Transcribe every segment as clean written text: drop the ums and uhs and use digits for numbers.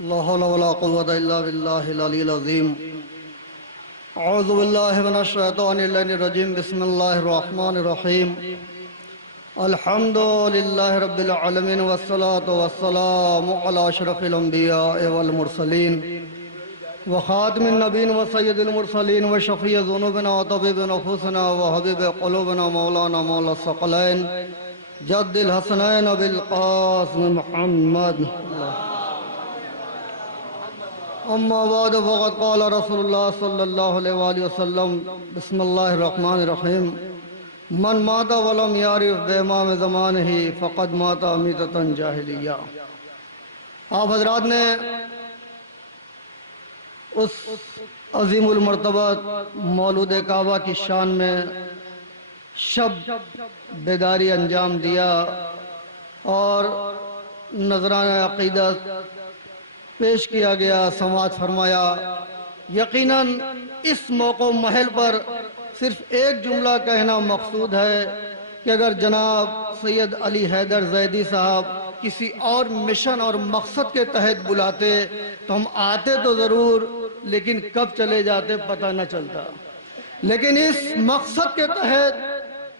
لا حول ولا قوة إلا بالله العلي العظيم. أعوذ بالله من الشيطان الرجيم. بسم الله الرحمن الرحيم. الحمد لله رب العالمين والصلاة والسلام على أشرف الأنبياء والمرسلين وخاتم النبيين وسيد المرسلين وشفيع ذنوبنا وطبيب نفوسنا وحبيب قلوبنا مولانا مولى الثقلين جد الحسنين بالقاسم محمد. اما بعد فقد قال رسول اللہ صلی اللہ علیہ وآلہ وسلم بسم اللہ الرحمن الرحیم من مات ولم یعرف بامام زمانہ فقد مات میتۃ جاہلیہ. آپ حضرات نے اس عظیم المرتبہ مولود کعبہ کی شان میں شب بیداری انجام دیا اور نذرانہ عقیدت پیش کیا گیا، سماعت فرمایا. یقیناً اس موقع محل پر صرف ایک جملہ کہنا مقصود ہے کہ اگر جناب سید علی حیدر زیدی صاحب کسی اور مشن اور مقصد کے تحت بلاتے تو ہم آتے تو ضرور، لیکن کب چلے جاتے پتہ نہ چلتا. لیکن اس مقصد کے تحت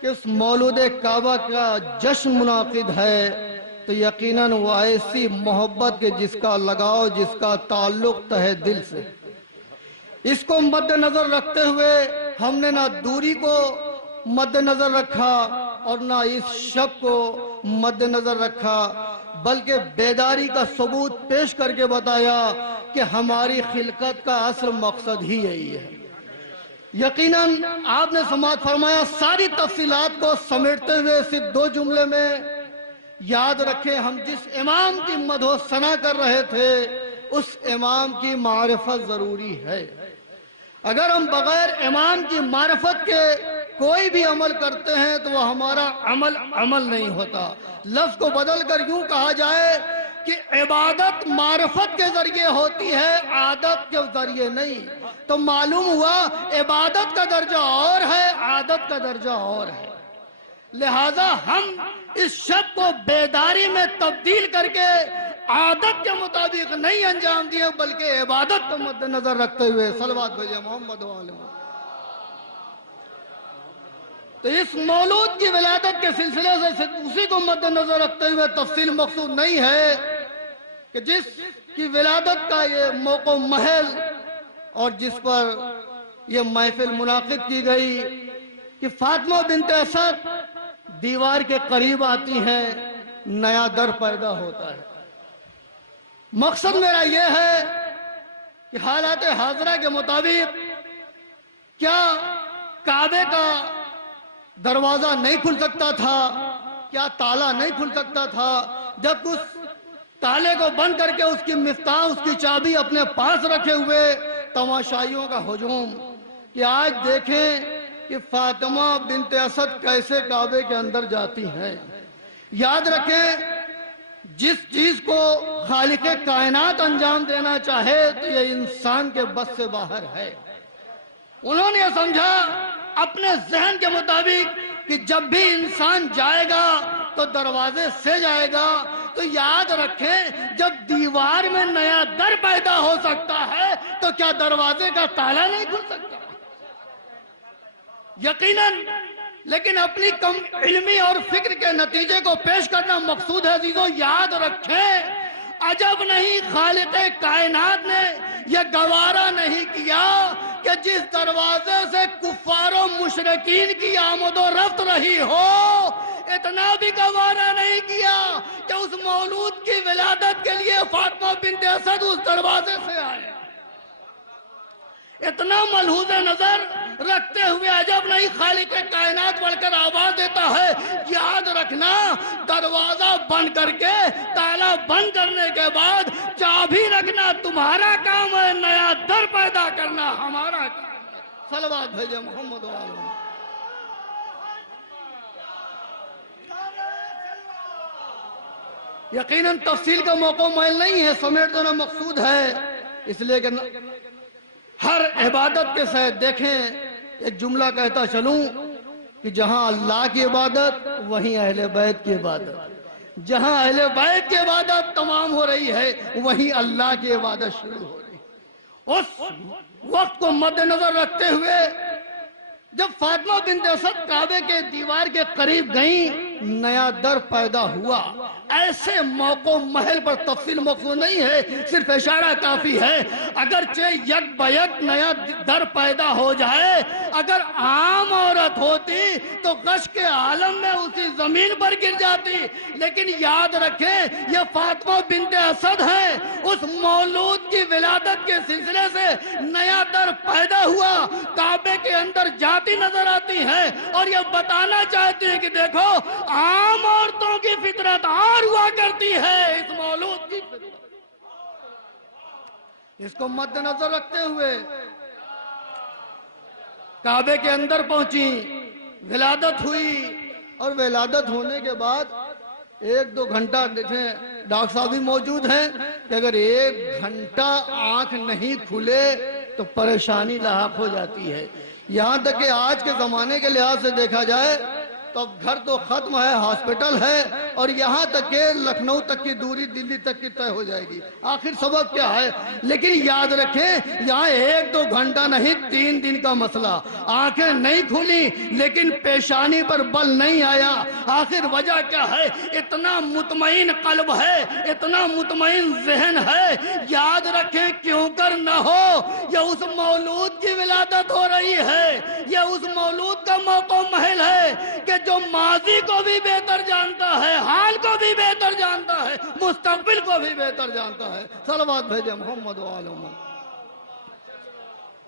کہ اس مولود کعبہ کا جشن منعقد ہے تو یقیناً وہ ایسی محبت کے جس کا لگاؤ، جس کا تعلق تہ دل سے. اس کو مد نظر رکھتے ہوئے ہم نے نہ دوری کو مد نظر رکھا اور نہ اس شب کو مد نظر رکھا، بلکہ بیداری کا ثبوت پیش کر کے بتایا کہ ہماری خلقت کا اصل مقصد ہی یہی ہے. یقیناً آپ نے سماعت فرمایا. ساری تفصیلات کو سمیٹتے ہوئے صرف دو جملے میں یاد رکھیں، ہم جس امام کی مدح و ثنا کر رہے تھے اس امام کی معرفت ضروری ہے. اگر ہم بغیر امام کی معرفت کے کوئی بھی عمل کرتے ہیں تو وہ ہمارا عمل نہیں ہوتا. لفظ کو بدل کر یوں کہا جائے کہ عبادت معرفت کے ذریعے ہوتی ہے، عادت کے ذریعے نہیں. تو معلوم ہوا عبادت کا درجہ اور ہے، عادت کا درجہ اور ہے. لہذا ہم اس شب کو بیداری میں تبدیل کر کے عادت کے مطابق نہیں انجام دیے بلکہ عبادت کو مد نظر رکھتے ہوئے صلوات بھیجے محمد وآلہ. تو اس مولود کی ولادت کے سلسلے سے اسی کو مد نظر رکھتے ہوئے تفصیل مقصود نہیں ہے کہ جس کی ولادت کا یہ موقع محل اور جس پر یہ محفل منعقد کی گئی کہ فاطمہ بنت اسد دیوار کے قریب آتی ہیں، نیا در پیدا ہوتا ہے. مقصد میرا یہ ہے کہ حالات حاضرہ کے مطابق کیا کعبے کا دروازہ نہیں کھل سکتا تھا؟ کیا تالا نہیں کھل سکتا تھا؟ جب اس تالے کو بند کر کے اس کی مفتاح، اس کی چابی اپنے پاس رکھے ہوئے تماشائیوں کا ہجوم کہ آج دیکھیں کہ فاطمہ بنت اسد کیسے کعبے کے اندر جاتی ہیں. یاد رکھیں جس چیز کو خالق کائنات انجام دینا چاہے تو یہ انسان کے بس سے باہر ہے. انہوں نے یہ سمجھا اپنے ذہن کے مطابق کہ جب بھی انسان جائے گا تو دروازے سے جائے گا. تو یاد رکھیں جب دیوار میں نیا در پیدا ہو سکتا ہے تو کیا دروازے کا تالا نہیں کھل سکتا؟ یقیناً. لیکن اپنی کم علمی اور فکر کے نتیجے کو پیش کرنا مقصود ہے. عزیزوں یاد رکھیں عجب نہیں خالق کائنات نے یہ گوارا نہیں کیا کہ جس دروازے سے کفار و مشرکین کی آمد و رفت رہی ہو، اتنا بھی گوارا نہیں کیا کہ اس مولود کی ولادت کے لیے فاطمہ بنت اسد اس دروازے سے آئے. اتنا ملحوظ نظر رکھتے ہوئے عجب نہیں خالق کائنات بڑھ کر آواز دیتا ہے یاد رکھنا دروازہ بند کر کے تالا بند کرنے کے بعد چابی رکھنا تمہارا کام ہے، نیا در پیدا کرنا ہمارا کام ہے. صلوات بھیجے محمد وآلہ. یقیناً تفصیل کا موقع محل نہیں ہے، سمیٹ دینا مقصود ہے. اس لیے کہ ہر عبادت کے ساتھ دیکھیں ایک جملہ کہتا چلوں کہ جہاں اللہ کی عبادت وہیں اہل بیت کی عبادت. جہاں اہل بیت کی عبادت تمام ہو رہی ہے وہیں اللہ کی عبادت شروع ہو رہی ہے۔ اس وقت کو مد نظر رکھتے ہوئے جب فاطمہ بنت اسد کعبے کے دیوار کے قریب گئیں نیا در پیدا ہوا۔ ایسے موقع محل پر تفصیل مقصود نہیں ہے، صرف اشارہ کافی ہے۔ اگرچہ یک بیک نیا در پیدا ہو جائے، اگر عام عورت ہوتی تو غش کے عالم میں اسی زمین پر گر جاتی، لیکن یاد رکھیں یہ فاطمہ بنت اسد ہے۔ اس مولود کی ولادت کے سلسلے سے نیا در پیدا ہوا، کعبے کے اندر جاتی نظر آتی ہیں اور یہ بتانا چاہتی ہیں کہ دیکھو عام عورتوں کی فطرت اور ہوا کرتی ہے، اس مولود کی فطرت۔ اس کو مد نظر رکھتے ہوئے کعبے کے اندر پہنچی، ولادت ہوئی، اور ولادت ہونے کے بعد ایک دو گھنٹہ دیکھیں ڈاکٹر صاحب بھی موجود ہیں کہ اگر ایک گھنٹہ آنکھ نہیں کھلے تو پریشانی لاحق ہو جاتی ہے۔ یہاں تک کہ آج کے زمانے کے لحاظ سے دیکھا جائے تو اب گھر تو ختم ہے، ہاسپٹل ہے، اور یہاں تک کہ لکھنؤ تک کی دوری دلی تک کی طے ہو جائے گی۔ آخر سبب کیا ہے؟ لیکن یاد رکھیں یہاں ایک دو گھنٹہ نہیں 3 دن کا مسئلہ۔ آنکھیں نہیں کھلی لیکن پیشانی پر بل نہیں آیا۔ آخر وجہ کیا ہے؟ اتنا مطمئن قلب ہے، اتنا مطمئن ذہن ہے۔ یاد رکھیں کیوں کر نہ ہو یہ اس مولود کی ولادت ہو رہی ہے، یہ اس مولود کا موقع محل ہے کہ جو ماضی کو بھی بہتر جانتا ہے، حال کو بھی بہتر جانتا ہے، مستقبل کو بھی بہتر جانتا ہے۔ صلوات بھیجیں محمد و آل محمد۔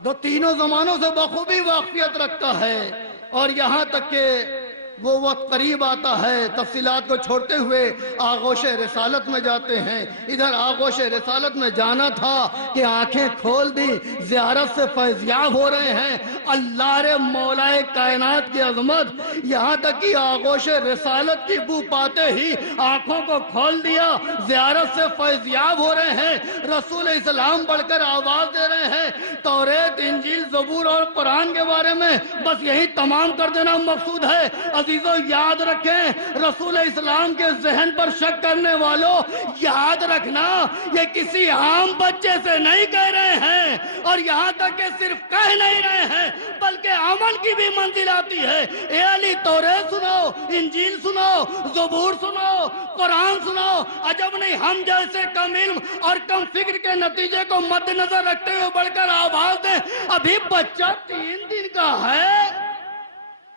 جو تینوں زمانوں سے بخوبی واقفیت رکھتا ہے، اور یہاں تک کہ وہ وقت قریب آتا ہے، تفصیلات کو چھوڑتے ہوئے آغوش رسالت میں جاتے ہیں۔ ادھر آغوش رسالت میں جانا تھا کہ آنکھیں کھول دی، زیارت سے فیضیاب ہو رہے ہیں۔ اللہ رے مولا کائنات کی عظمت، یہاں تک کہ آغوش رسالت کی بو پاتے ہی آنکھوں کو کھول دیا، زیارت سے فیضیاب ہو رہے ہیں۔ رسول اسلام بڑھ کر آواز دے رہے ہیں۔ توریت، انجیل، زبور اور قرآن کے بارے میں بس یہی تمام کر دینا مقصود ہے۔ عزیزو یاد رکھیں رسول اسلام کے ذہن پر شک کرنے والوں، یاد رکھنا یہ کسی عام بچے سے نہیں کہہ رہے ہیں، اور یہاں تک کہ صرف کہہ نہیں رہے ہیں بلکہ عمل کی بھی منزل آتی ہے۔ اے علی توریت سنو، انجیل سنو، زبور سنو، قرآن سنو۔ عجب نہیں ہم جیسے کم علم اور کم فکر کے نتیجے کو مد نظر رکھتے ہوئے بڑھ کر آواز دیں ابھی بچہ 3 دن کا ہے۔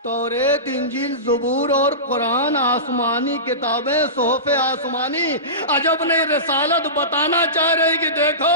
توریت، انجیل، زبور اور قرآن آسمانی کتابیں، صحف آسمانی۔ عجب نہیں رسالت بتانا چاہ رہی کہ دیکھو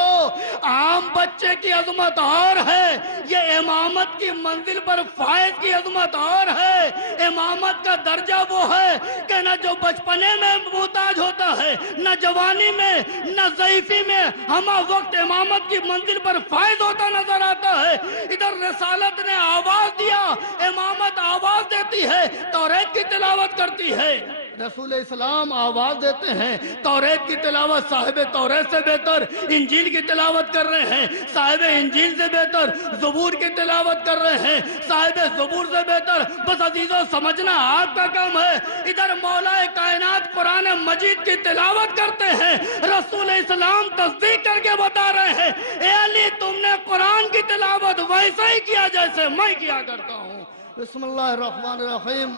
عام بچے کی عظمت اور ہے، یہ امامت کی منزل پر فائز کی عظمت اور ہے۔ امامت کا درجہ وہ ہے کہ نہ جو بچپنے میں محتاج ہوتا ہے، نہ جوانی میں، نہ ضعیفی میں، ہمہ وقت امامت کی منزل پر فائز ہوتا نظر آتا ہے۔ ادھر رسالت نے آواز دیا، امامت آواز دیتی ہے، توریت کی تلاوت کرتی ہے۔ رسول اسلام آواز دیتے ہیں، توریت کی تلاوت صاحب توریت سے بہتر، انجیل کی تلاوت کر رہے ہیں صاحب انجیل سے بہتر، زبور کی تلاوت کر رہے ہیں صاحب زبور سے بہتر۔ بس عزیزو سمجھنا آپ کا کام ہے۔ ادھر مولا کائنات قرآن مجید کی تلاوت کرتے ہیں، رسول اسلام تصدیق کر کے بتا رہے ہیں اے علی تم نے قرآن کی تلاوت ویسا ہی کیا جیسے میں کیا کرتا ہوں۔ بسم اللہ الرحمن الرحیم۔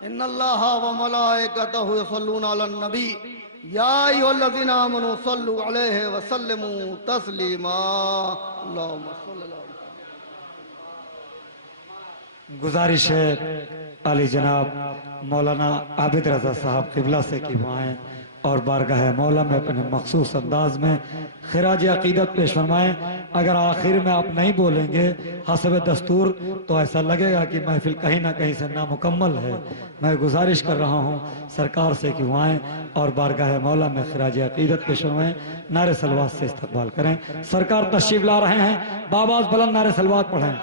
ان اللہ و ملائکتہ یصلون علی النبی یا ایھا الذین آمنوا صلوا علیہ وسلموا تسلیما۔ اللہم صل علی گزارش ہے علی جناب مولانا عابد رضا صاحب قبلہ سے کہ وہ آئیں اور بارگاہ مولا میں اپنے مخصوص انداز میں خراج عقیدت پیش فرمائیں۔ اگر آخر میں آپ نہیں بولیں گے حسب دستور تو ایسا لگے گا کہ محفل کہیں نہ کہیں سے نامکمل ہے۔ میں گزارش کر رہا ہوں سرکار سے کہ وہ آئیں اور بارگاہ مولا میں خراج عقیدت پیش فرمائیں، نعرہ صلوات سے استقبال کریں۔ سرکار تشریف لا رہے ہیں، بآواز بلند نعرہ صلوات پڑھیں۔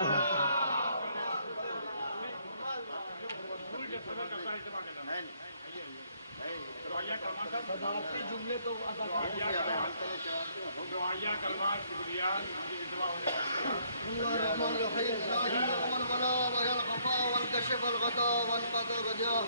كشف الغطاء وانقضى الرجاء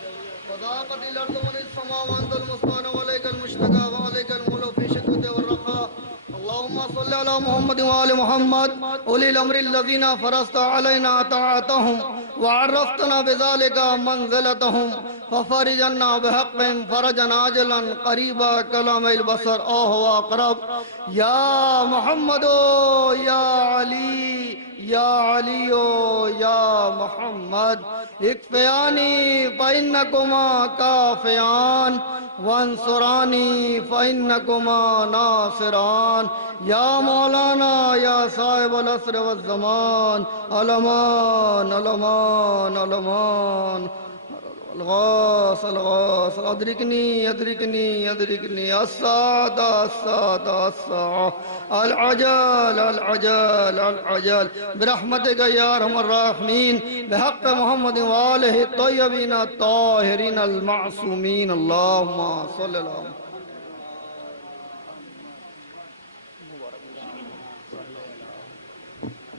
وضاقت الأرض من السماء وأنت المستعان وعليك المشتكى وعليك الملك في الشدة والرخاء اللهم صل على محمد وآل محمد أولي الأمر الذين فرضت علينا طاعتهم وعرفتنا بذلك منزلتهم ففرج عنا بحقهم فرجا عاجلا قريبا كلام البصر أو هو أقرب يا محمد يا علي يا علي يا محمد اكفياني فإنكما كافيان وانصراني فإنكما ناصران يا مولانا يا صاحب العصر والزمان الأمان الأمان الأمان الغاث الغاث أدركني أدركني أدركني الساعة الساعة الساعة العجل العجل العجل برحمتك يا أرحم الراحمين بحق محمد وآله الطيبين الطاهرين المعصومين اللهم صل على محمد.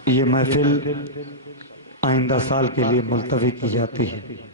یہ محفل آئندہ سال کے لیے ملتوی کی جاتی ہے.